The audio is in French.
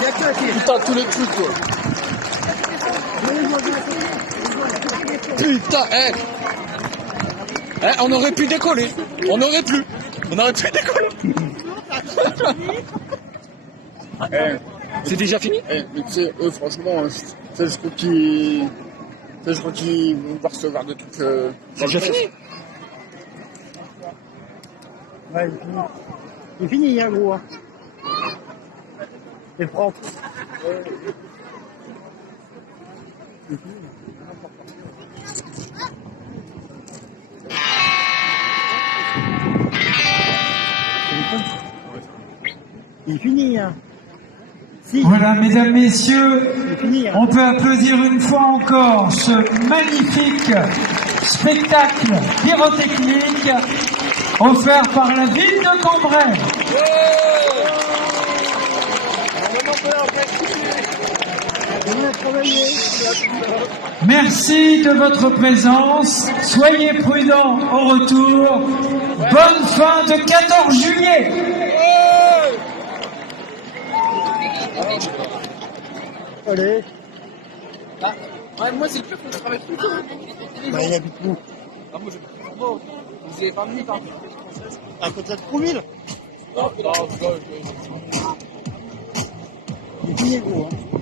bien claqué. Putain, tous les trucs, quoi. Putain, on aurait pu décoller. On aurait pu décoller. C'est déjà fini. Mais tu sais, eux, franchement, je crois qu'ils vont voir se voir des trucs. C'est déjà fini. Ouais, il est fini. Il est fini, hein, gros. Hein. C'est propre. Il est fini, hein. Si. Voilà, mesdames, messieurs, Il est fini, hein. on peut applaudir une fois encore ce magnifique spectacle pyrotechnique offert par la ville de Cambrai. Merci de votre présence. Soyez prudents au retour. Bonne fin de 14 juillet. Allez. Moi, c'est le pire que je travaille tout le temps. Bah, il habite où? Ah, moi, je Vous avez pas mis, pardon. À côté de Prouville. Non, Il est fini, gros. Hein.